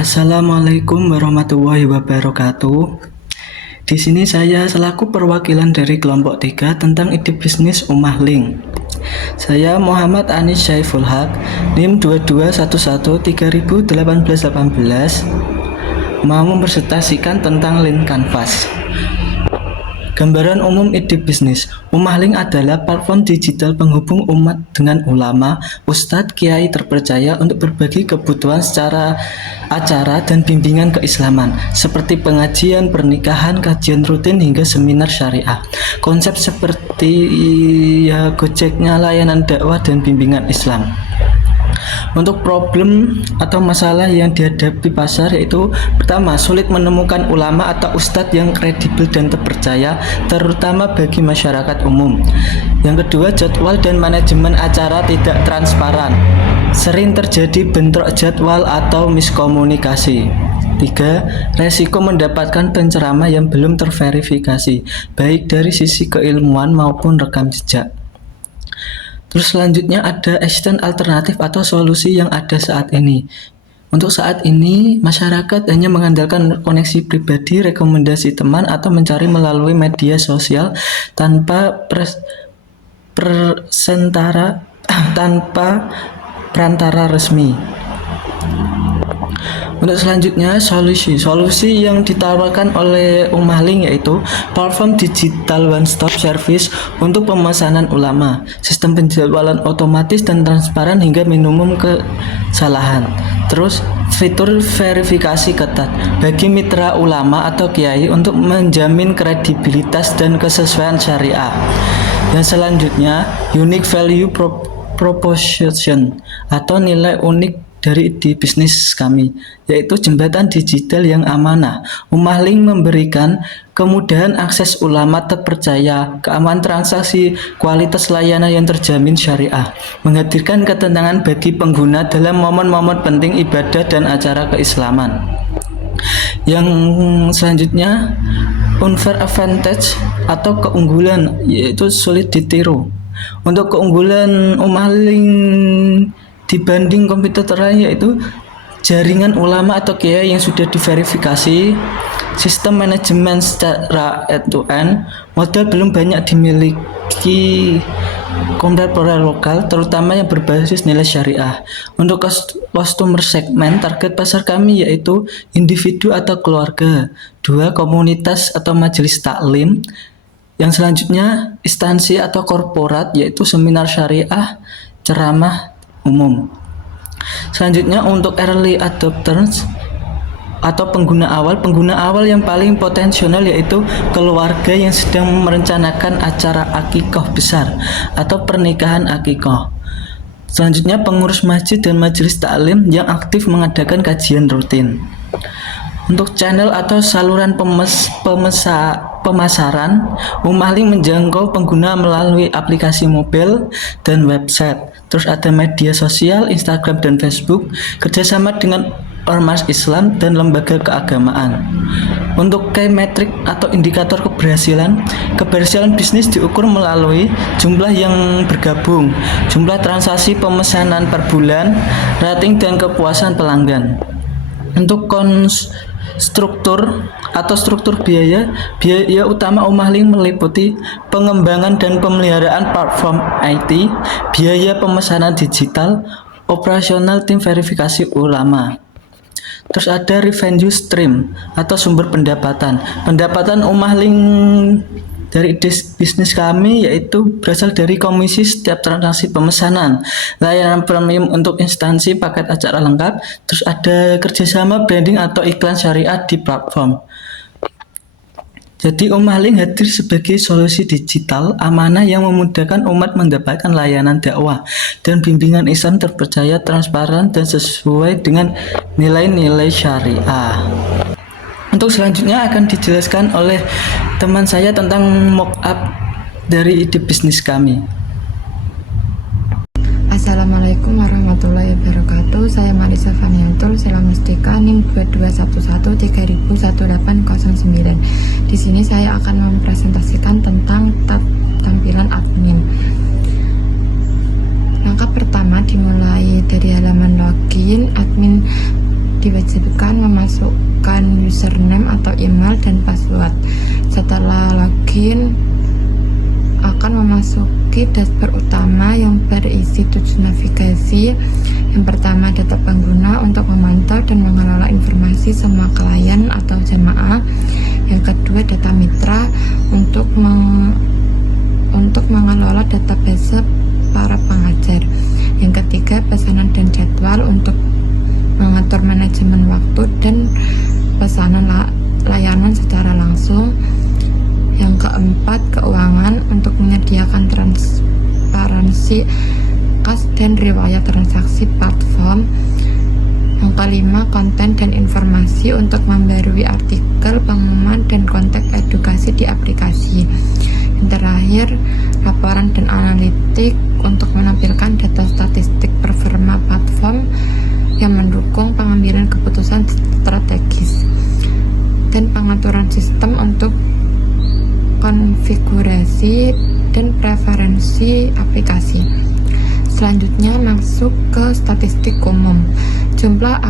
Assalamualaikum warahmatullahi wabarakatuh. Di sini saya selaku perwakilan dari kelompok 3 tentang ide bisnis Ummah Link. Saya Muhammad Anis Syaiful Haq, NIM 2211301818, mau mempresentasikan tentang Link Canvas. Gambaran umum ide bisnis. Ummah Link adalah platform digital penghubung umat dengan ulama, ustadz, kiai terpercaya untuk berbagi kebutuhan secara acara dan bimbingan keislaman, seperti pengajian, pernikahan, kajian rutin, hingga seminar syariah. Konsep seperti Gojeknya layanan dakwah dan bimbingan Islam. Untuk problem atau masalah yang dihadapi pasar yaitu pertama, sulit menemukan ulama atau ustadz yang kredibel dan terpercaya, terutama bagi masyarakat umum. Yang kedua, jadwal dan manajemen acara tidak transparan. Sering terjadi bentrok jadwal atau miskomunikasi. 3. Resiko mendapatkan penceramah yang belum terverifikasi, baik dari sisi keilmuan maupun rekam jejak. Terus selanjutnya ada extend alternatif atau solusi yang ada saat ini. Untuk saat ini, masyarakat hanya mengandalkan koneksi pribadi, rekomendasi teman, atau mencari melalui media sosial tanpa tanpa perantara resmi. Untuk selanjutnya, solusi yang ditawarkan oleh Ummah Link yaitu platform digital one-stop service untuk pemesanan ulama, sistem penjadwalan otomatis dan transparan hingga minimum kesalahan. Terus, fitur verifikasi ketat bagi mitra ulama atau kiai untuk menjamin kredibilitas dan kesesuaian syariah. Yang selanjutnya, unique value proposition atau nilai unik dari ide bisnis kami, yaitu jembatan digital yang amanah. Ummah Link memberikan kemudahan akses ulama terpercaya, keamanan transaksi, kualitas layanan yang terjamin syariah, menghadirkan ketenangan bagi pengguna dalam momen-momen penting ibadah dan acara keislaman. Yang selanjutnya, unfair advantage atau keunggulan, yaitu sulit ditiru. Untuk keunggulan Ummah Link dibanding kompetitor lain yaitu jaringan ulama atau kiai yang sudah diverifikasi, sistem manajemen secara end-to-end, modal belum banyak dimiliki kompetitor lokal, terutama yang berbasis nilai syariah. Untuk customer segment, target pasar kami yaitu individu atau keluarga. 2. Komunitas atau majelis taklim. Yang selanjutnya, instansi atau korporat, yaitu seminar syariah, ceramah umum. Selanjutnya untuk early adopters atau pengguna awal yang paling potensial yaitu keluarga yang sedang merencanakan acara akikah besar atau pernikahan akikah. Selanjutnya pengurus masjid dan majelis taklim yang aktif mengadakan kajian rutin. Untuk channel atau saluran pemasaran, Ummah Link menjangkau pengguna melalui aplikasi mobil dan website. Terus ada media sosial, Instagram dan Facebook, kerjasama dengan ormas Islam dan lembaga keagamaan. Untuk key metric atau indikator keberhasilan bisnis diukur melalui jumlah yang bergabung, jumlah transaksi pemesanan per bulan, rating dan kepuasan pelanggan. Untuk struktur biaya utama Ummah Link meliputi pengembangan dan pemeliharaan platform IT, biaya pemesanan digital, operasional tim verifikasi ulama. Terus ada revenue stream atau sumber pendapatan. Pendapatan Ummah Link dari bisnis kami yaitu berasal dari komisi setiap transaksi pemesanan, layanan premium untuk instansi, paket acara lengkap, terus ada kerjasama branding atau iklan syariah di platform. Jadi Ummah Link hadir sebagai solusi digital amanah yang memudahkan umat mendapatkan layanan dakwah dan bimbingan Islam terpercaya, transparan, dan sesuai dengan nilai-nilai syariah. Untuk selanjutnya akan dijelaskan oleh teman saya tentang mock-up dari ide bisnis kami. Assalamualaikum warahmatullahi wabarakatuh. Saya Marisa Faniatul, Sela Mustika, NIM 2211301809. Di sini saya akan mempresentasikan tentang tampilan admin. Langkah pertama dimulai dari halaman login. Admin diwajibkan memasukkan username atau email dan password. Setelah login, akan memasuki dashboard utama yang berisi 7 navigasi. Yang pertama, data pengguna untuk memantau dan mengelola informasi semua klien atau jamaah. Yang kedua, data mitra untuk mengelola database para pengajar. Yang ketiga, pesanan dan jadwal untuk mengatur manajemen waktu dan pesanan layanan secara langsung. Yang keempat, keuangan untuk menyediakan transparansi kas dan riwayat transaksi platform. Yang kelima, konten dan informasi untuk membarui artikel, pengumuman, dan konten edukasi di aplikasi. Yang terakhir, laporan dan analitik untuk menampilkan data statistik performa platform yang mendukung pengambilan keputusan strategis, dan pengaturan sistem untuk konfigurasi dan preferensi aplikasi. Selanjutnya masuk ke statistik umum. Jumlah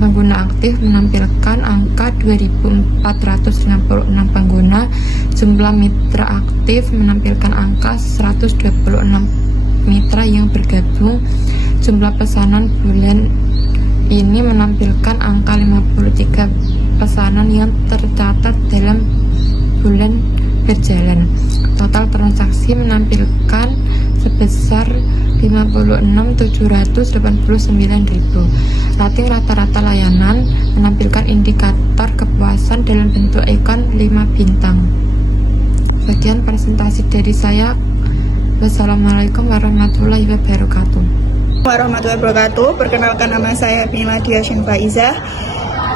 pengguna aktif menampilkan angka 2.466 pengguna. Jumlah mitra aktif menampilkan angka 126 mitra yang bergabung. Jumlah pesanan bulan ini menampilkan angka 53 pesanan yang tercatat dalam bulan berjalan. Total transaksi menampilkan sebesar 56.789.000. Rating rata-rata layanan menampilkan indikator kepuasan dalam bentuk ikon 5 bintang. Sekian presentasi dari saya. Wassalamualaikum warahmatullahi wabarakatuh. Warahmatullahi wabarakatuh. Perkenalkan, nama saya Miladia Shinfaizah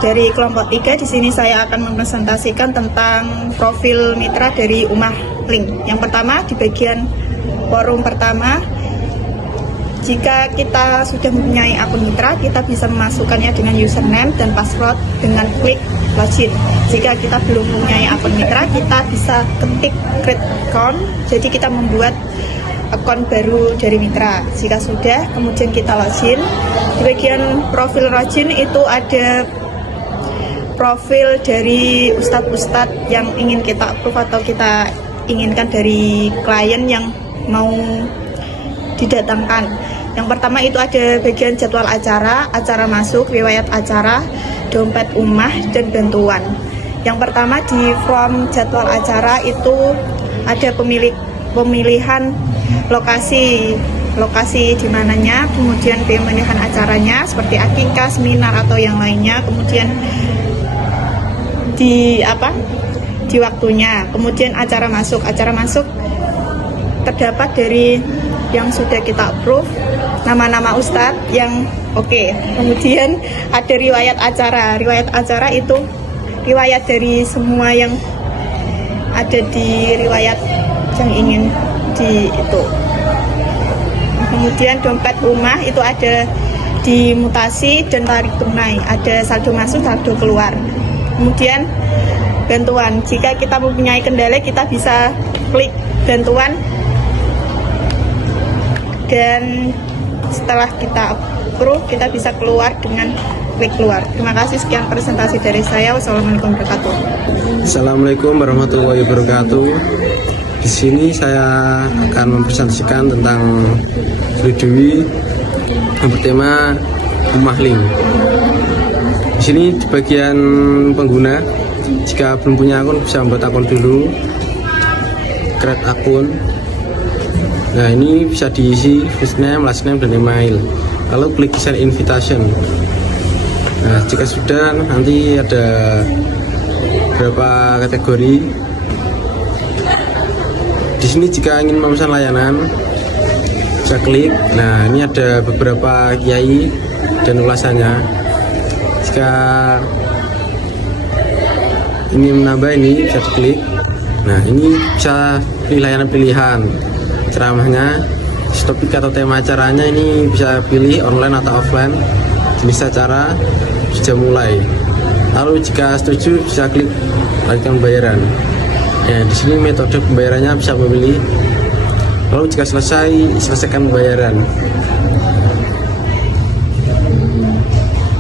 dari kelompok 3. Di sini saya akan mempresentasikan tentang profil mitra dari Ummah Link. Yang pertama, di bagian forum pertama, jika kita sudah mempunyai akun mitra, kita bisa memasukkannya dengan username dan password dengan klik login. Jika kita belum mempunyai akun mitra, kita bisa ketik create account. Jadi kita membuat akun baru dari mitra. Jika sudah, kemudian kita login. Di bagian profil login itu ada profil dari ustadz-ustadz yang ingin kita approve atau kita inginkan dari klien yang mau didatangkan. Yang pertama itu ada bagian jadwal acara, acara masuk, riwayat acara, dompet ummah, dan bantuan. Yang pertama di form jadwal acara itu ada pemilihan lokasi di mananya, kemudian pemilihan acaranya seperti akikah, seminar atau yang lainnya, kemudian di waktunya, kemudian acara masuk terdapat dari yang sudah kita approve, nama-nama ustadz yang oke. Kemudian ada riwayat acara itu riwayat dari semua yang ada di riwayat yang ingin di itu. Kemudian dompet ummah itu ada di mutasi dan tarik tunai, ada saldo masuk, saldo keluar. Kemudian bantuan, jika kita mempunyai kendala kita bisa klik bantuan dan setelah kita approve kita bisa keluar dengan klik keluar. Terima kasih, sekian presentasi dari saya. Wassalamualaikum warahmatullahi wabarakatuh. Assalamualaikum warahmatullahi wabarakatuh. Di sini saya akan mempresentasikan tentang Dewi yang bertema Ummah Link. Di sini di bagian pengguna, jika belum punya akun bisa membuat akun dulu, create akun. Nah, ini bisa diisi first name, last name, dan email. Lalu klik send invitation. Nah, jika sudah, nanti ada beberapa kategori. Di sini jika ingin memesan layanan, bisa klik. Nah, ini ada beberapa kiai dan ulasannya. Jika ingin menambah ini bisa diklik. Nah, ini bisa pilih layanan pilihan. Ceramahnya, topik atau tema acaranya ini bisa pilih online atau offline, jenis acara, bisa mulai. Lalu jika setuju bisa klik lanjutkan pembayaran. Ya, di sini metode pembayarannya bisa memilih. Lalu jika selesai, selesaikan pembayaran.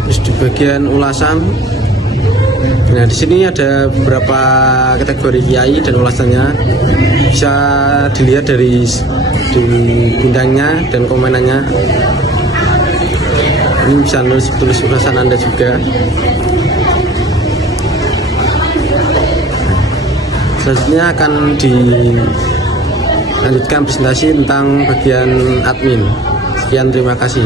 Terus di bagian ulasan. Nah, di sini ada beberapa kategori kiai dan ulasannya. Bisa dilihat dari bintangnya dan komenannya. Ini bisa tulis ulasan Anda juga. Selanjutnya akan dilanjutkan presentasi tentang bagian admin. Sekian, terima kasih.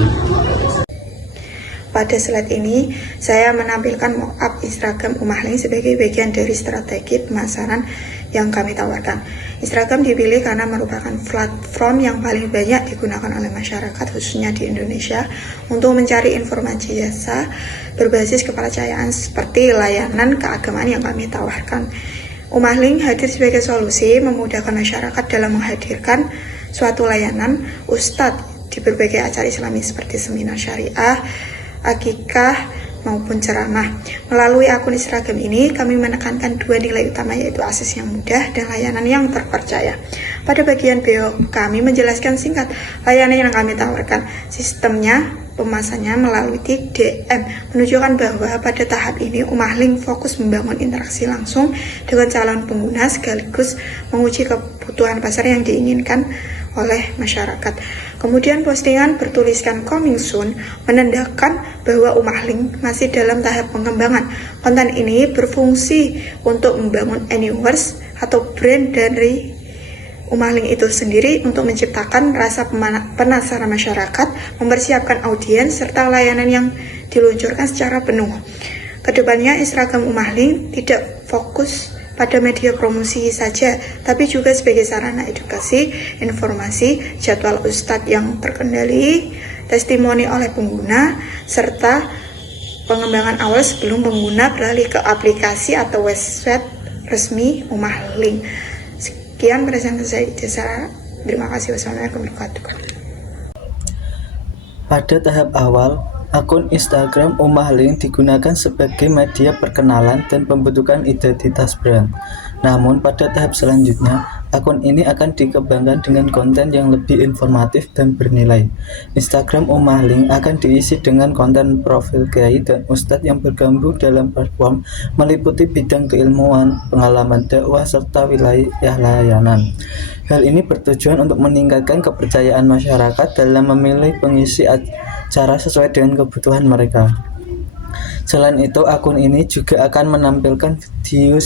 Pada slide ini, saya menampilkan mock-up Instagram Umahling sebagai bagian dari strategi pemasaran yang kami tawarkan. Instagram dipilih karena merupakan platform yang paling banyak digunakan oleh masyarakat, khususnya di Indonesia, untuk mencari informasi jasa berbasis kepercayaan seperti layanan keagamaan yang kami tawarkan. Umahling hadir sebagai solusi memudahkan masyarakat dalam menghadirkan suatu layanan ustadz di berbagai acara Islami seperti seminar syariah, akikah, maupun ceramah. Melalui akun Instagram ini, kami menekankan dua nilai utama, yaitu akses yang mudah dan layanan yang terpercaya. Pada bagian bio, kami menjelaskan singkat layanan yang kami tawarkan. Sistemnya, pemasannya melalui DM, menunjukkan bahwa pada tahap ini Umahling fokus membangun interaksi langsung dengan calon pengguna sekaligus menguji kebutuhan pasar yang diinginkan oleh masyarakat. Kemudian postingan bertuliskan coming soon menandakan bahwa Umahling masih dalam tahap pengembangan. Konten ini berfungsi untuk membangun anniversary atau brand dari Umahling itu sendiri untuk menciptakan rasa penasaran masyarakat, mempersiapkan audiens, serta layanan yang diluncurkan secara penuh. Kedepannya Instagram Umahling tidak fokus pada media promosi saja, tapi juga sebagai sarana edukasi, informasi, jadwal ustadz yang terkendali, testimoni oleh pengguna, serta pengembangan awal sebelum pengguna beralih ke aplikasi atau website resmi Umahling. Sekian presentasi saya. Terima kasih. Wassalamualaikum warahmatullahi wabarakatuh. Pada tahap awal, akun Instagram Umahling digunakan sebagai media perkenalan dan pembentukan identitas brand. Namun pada tahap selanjutnya, akun ini akan dikembangkan dengan konten yang lebih informatif dan bernilai. Instagram Umahling akan diisi dengan konten profil kiai dan ustadz yang bergabung dalam platform meliputi bidang keilmuan, pengalaman dakwah, serta wilayah layanan. Hal ini bertujuan untuk meningkatkan kepercayaan masyarakat dalam memilih pengisi acara sesuai dengan kebutuhan mereka. Selain itu, akun ini juga akan menampilkan video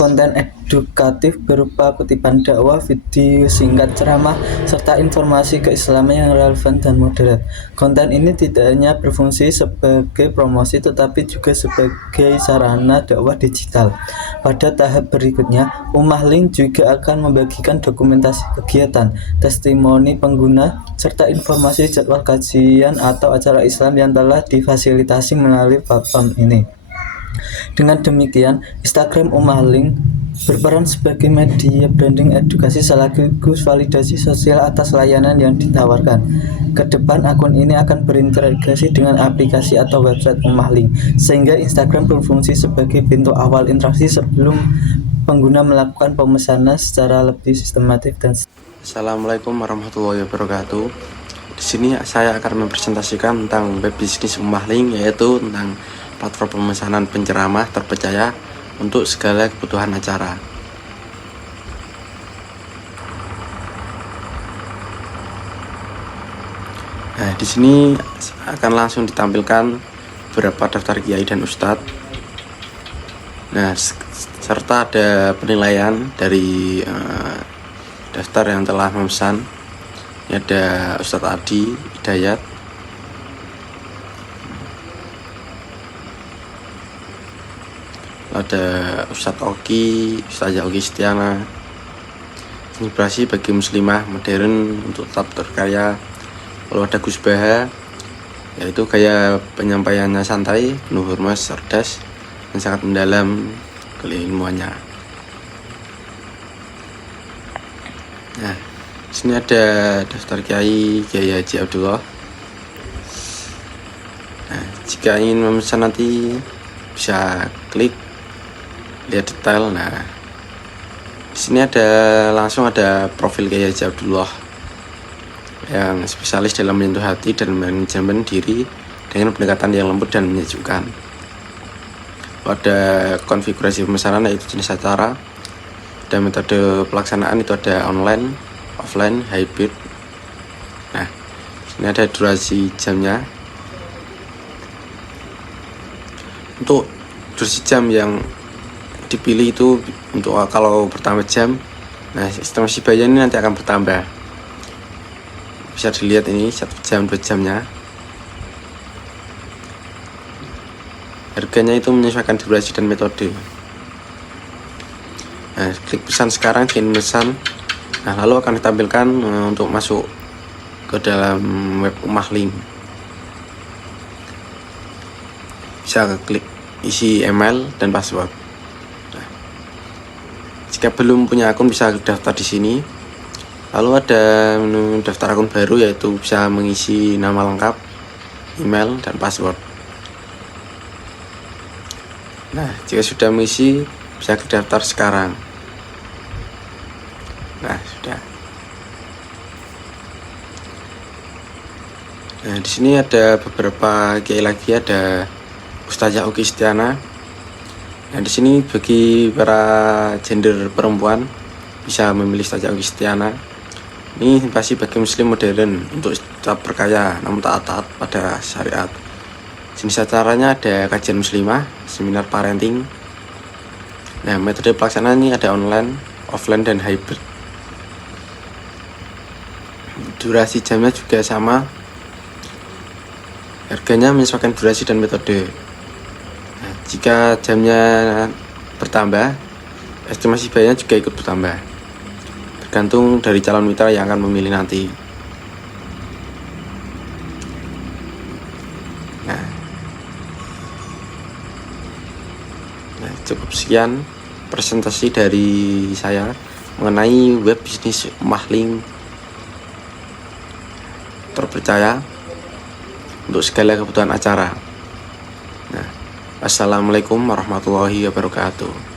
konten edukatif berupa kutipan dakwah, video singkat ceramah, serta informasi keislaman yang relevan dan moderat. Konten ini tidak hanya berfungsi sebagai promosi tetapi juga sebagai sarana dakwah digital. Pada tahap berikutnya, Umahling juga akan membagikan dokumentasi kegiatan, testimoni pengguna, serta informasi jadwal kajian atau acara Islam yang telah difasilitasi melalui platform ini. Dengan demikian, Instagram Umahling berperan sebagai media branding edukasi sekaligus validasi sosial atas layanan yang ditawarkan. Kedepan akun ini akan berintegrasi dengan aplikasi atau website Umahling, sehingga Instagram berfungsi sebagai pintu awal interaksi sebelum pengguna melakukan pemesanan secara lebih sistematik dan. Assalamualaikum warahmatullahi wabarakatuh. Di sini saya akan mempresentasikan tentang web bisnis Umahling, yaitu tentang platform pemesanan penceramah terpercaya untuk segala kebutuhan acara. Nah, di sini akan langsung ditampilkan beberapa daftar kiai dan ustadz. Nah, serta ada penilaian dari daftar yang telah memesan. Ini ada Ustadz Adi Hidayat, ada Ustadz Oki, Ustazah Oki Setiana, inspirasi bagi muslimah modern untuk tetap berkarya. Lalu ada Gus Baha, yaitu gaya penyampaiannya santai, penuh hormat, cerdas, dan sangat mendalam keilmuannya. Nah, di sini ada daftar Kiai Haji Abdullah. Nah, jika ingin memesan nanti bisa klik lihat detail. Nah, di sini langsung ada profil Kiai Haji Abdullah yang spesialis dalam menyentuh hati dan manajemen diri dengan pendekatan yang lembut dan menyejukkan. Pada konfigurasi pemesanan yaitu jenis acara, dan metode pelaksanaan itu ada online, offline, hybrid. Nah, ini ada durasi jamnya. Untuk durasi jam yang dipilih itu untuk kalau bertambah jam, nah estimasi biaya ini nanti akan bertambah. Bisa dilihat ini 1 jam 2 jamnya. Harganya itu menyesuaikan durasi dan metode. Nah, klik pesan sekarang, ingin pesan. Nah, lalu akan ditampilkan untuk masuk ke dalam web Umah Link. Bisa klik isi email dan password. Nah, jika belum punya akun bisa daftar di sini. Lalu ada menu daftar akun baru, yaitu bisa mengisi nama lengkap, email, dan password. Nah, jika sudah mengisi, bisa daftar sekarang. Nah, sudah. Nah, di sini ada beberapa kiai lagi, ada Ustazah Uki Istiana. Nah, di sini bagi para gender perempuan bisa memilih Ustazah Uki Istiana. Ini pasti bagi muslim modern untuk tetap berkaya namun taat pada syariat. Jenis acaranya ada kajian muslimah, seminar parenting. Nah, metode pelaksanaan ini ada online, offline, dan hybrid. Durasi jamnya juga sama. Harganya menyesuaikan durasi dan metode. Nah, jika jamnya bertambah, estimasi biayanya juga ikut bertambah. Tergantung dari calon mitra yang akan memilih nanti. Cukup sekian presentasi dari saya mengenai web bisnis Umah Link terpercaya untuk segala kebutuhan acara. Nah, assalamualaikum warahmatullahi wabarakatuh.